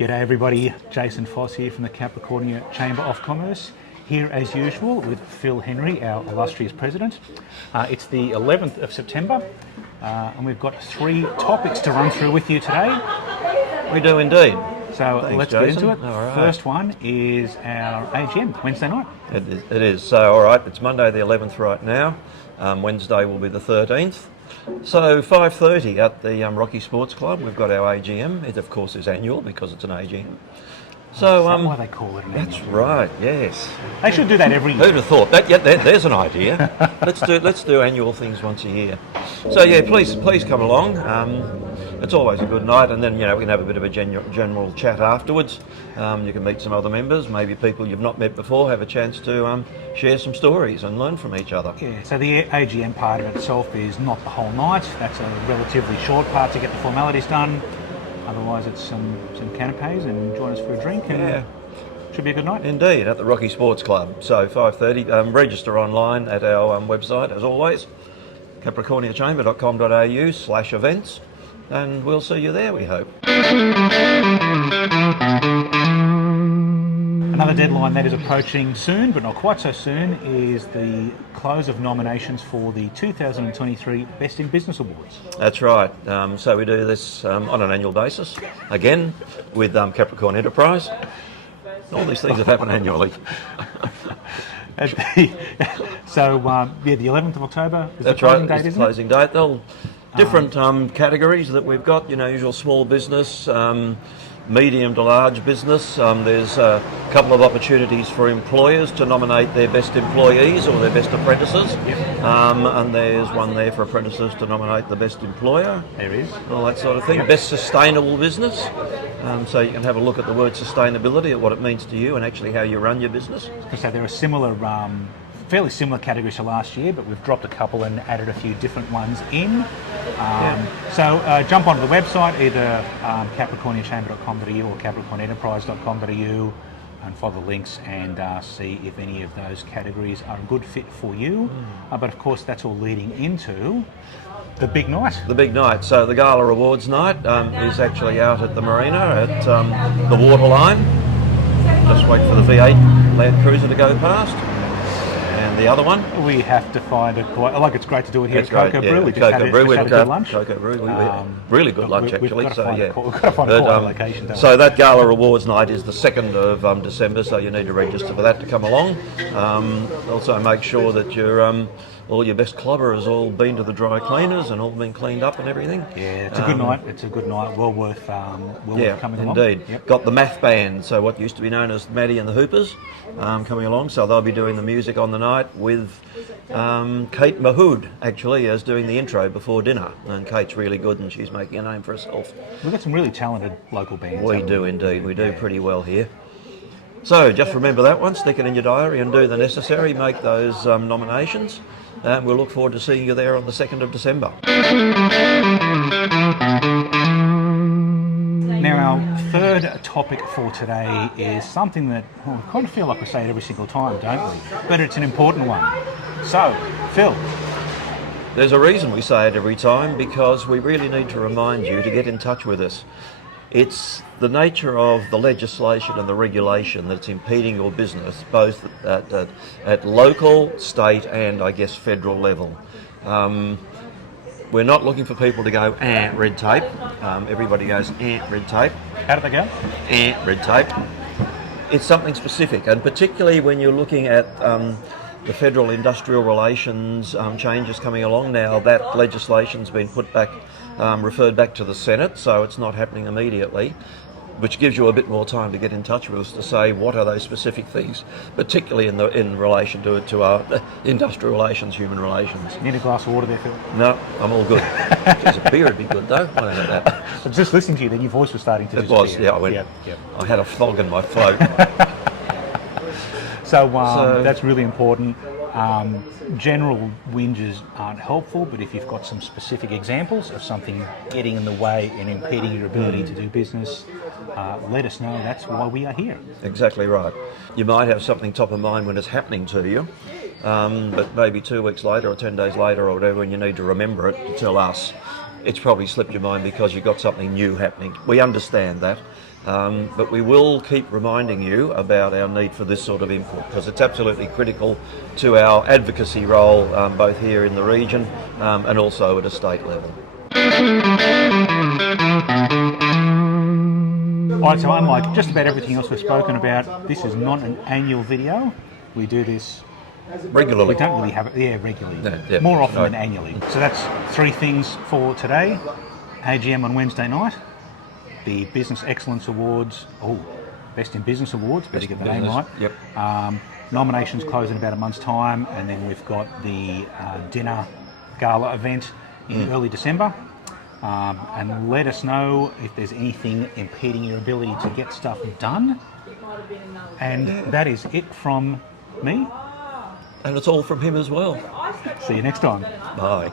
G'day everybody, Jason Foss here from the Capricornia Chamber of Commerce, here as usual with Phil Henry, our illustrious president. It's the 11th of September and we've got 3 topics to run through with you today. We do indeed. So Thanks, let's Jason. get into it. All right. First one is our AGM, Wednesday night. It is. So, all right, it's Monday the 11th right now. Wednesday will be the 13th. So 5:30 at the Rocky Sports Club, we've got our AGM. It, of course, is annual because it's an AGM. So, That's why they call it an that's annual. right, yes. They should do that every year. Who'd have thought that? Yeah, there's an idea. Let's do annual things once a year. So yeah, please come along. It's always a good night, and then we can have a bit of a general chat afterwards. You can meet some other members, maybe people you've not met before, have a chance to share some stories and learn from each other. Yeah, so the AGM part of it itself is not the whole night. That's a relatively short part to get the formalities done. Otherwise, it's some canapes and join us for a drink. And should be a good night. Indeed, at the Rocky Sports Club. So 5:30. Register online at our website, as always, capricorniachamber.com.au/events, and we'll see you there, we hope. Another deadline that is approaching soon, but not quite so soon, is the close of nominations for the 2023 Best in Business Awards. That's right. So we do this on an annual basis, again, with Capricorn Enterprise. All these things that happen annually. So, the 11th of October is That's the closing right, date, it's isn't the closing date. They'll different categories that we've got, usual small business, medium to large business. There's a couple of opportunities for employers to nominate their best employees or their best apprentices. Yep. And there's one there for apprentices to nominate the best employer. There is. All that sort of thing. Yep. Best sustainable business. So you can have a look at the word sustainability, at what it means to you and actually how you run your business. So there are similar, fairly similar categories to last year, but we've dropped a couple and added a few different ones in. So jump onto the website, either capricorniachamber.com.au or capricornenterprise.com.au, and follow the links and see if any of those categories are a good fit for you. But of course, that's all leading into the big night. The big night. So the Gala Awards night is actually out at the marina at the waterline. Just wait for the V8 Land Cruiser to go past. And the other one? We have to find it quite, it's great to do it here That's at Cocoa great, Brew. yeah. We just had a good lunch. Cocoa Brew, really good lunch actually. We've got to find a But, quiet location. Don't so that Gala Awards night is the 2nd of December, so you need to register for that to come along. Also make sure that all your best clobber has all been to the dry cleaners and all been cleaned up and everything. Yeah, it's a good night. It's a good night. Well worth coming along. Indeed. Yep. Got the math band, so what used to be known as Maddie and the Hoopers, coming along. So they'll be doing the music on the night with Kate Mahood, actually, as doing the intro before dinner. And Kate's really good and she's making a name for herself. We've got some really talented local bands. We do indeed. We do pretty well here. So just remember that one, stick it in your diary and do the necessary, make those nominations. And we'll look forward to seeing you there on the 2nd of December. Now, our third topic for today is something that we kind of feel like we say it every single time, don't we? But it's an important one. So, Phil. There's a reason we say it every time, because we really need to remind you to get in touch with us. It's the nature of the legislation and the regulation that's impeding your business, both at local, state and I guess federal level. We're not looking for people to go, red tape. Everybody goes, red tape. How did they go? Red tape. It's something specific, and particularly when you're looking at the federal industrial relations changes coming along now, that legislation's been put back, referred back to the Senate, so it's not happening immediately, which gives you a bit more time to get in touch with us to say what are those specific things, particularly in relation to our industrial relations, human relations. Need a glass of water there, Phil? No, I'm all good. Geez, a beer would be good though. I don't know that. But just listening to you, then your voice was starting to It was, disappear. yeah. I went. Yep. I had a fog in my throat. So that's really important. General whinges aren't helpful, but if you've got some specific examples of something getting in the way and impeding your ability to do business, let us know. That's why we are here. Exactly right. You might have something top of mind when it's happening to you, but maybe 2 weeks later or 10 days later or whatever, and you need to remember it to tell us. It's probably slipped your mind because you've got something new happening. We understand that. But we will keep reminding you about our need for this sort of input, because it's absolutely critical to our advocacy role, both here in the region and also at a state level. Alright, so unlike just about everything else we've spoken about, this is not an annual video. We do this Regularly. We don't really have it, regularly. Yeah, More often right. than annually. So that's 3 things for today. AGM on Wednesday night. The Business Excellence Awards. Best in Business Awards. Better get the name right. Yep. Nominations close in about a month's time, and then we've got the dinner gala event in early December. And let us know if there's anything impeding your ability to get stuff done. And that is it from me. And it's all from him as well. See you next time. Bye.